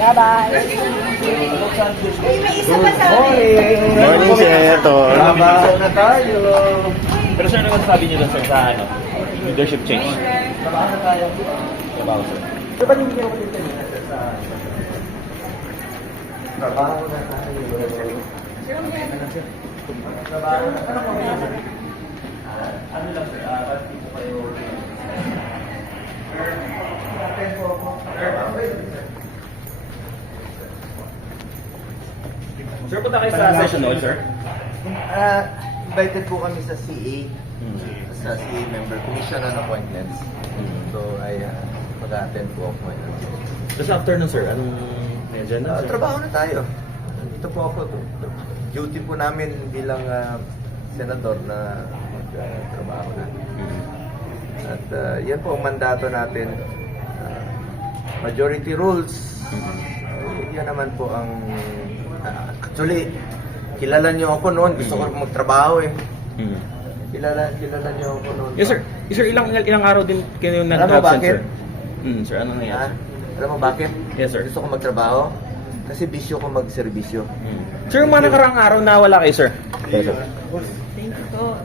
Bye-bye. Morning, Senator. Trabaho na tayo. Pero sir, ano sabi niyo doon sir sa ano? Leadership change? Trabaho na tayo. Trabaho sir. Ano ba yung ginawa dito sa trabaho na tayo? Trabaho na tayo. Ano lang sir, ba't hindi po kayo... Sir, punta kayo sa session note, sir? Invited po kami sa CA, sa CA member, Commission on Appointments. So, ay mag-attend po ako ngayon. Tapos after nun, sir, anong may agenda, sir? Trabaho na tayo. Dito po ako. Duty po namin bilang senador na magtrabaho na. At yan po ang mandato natin. Majority rules. Yan naman po ang... actually, kilala niyo ako noon. Gusto ko magtrabaho eh. Kilala niyo ako noon. Yes, sir. Yes, sir, ilang araw din kayo Alam mo nag-absent, bakit? sir? Sir, ano nangyari? Alam mo bakit? Yes, sir. Gusto ko magtrabaho. Kasi bisyo ko magserbisyo. Sir, yung mga nakarang araw na wala kayo, sir? Thank you po.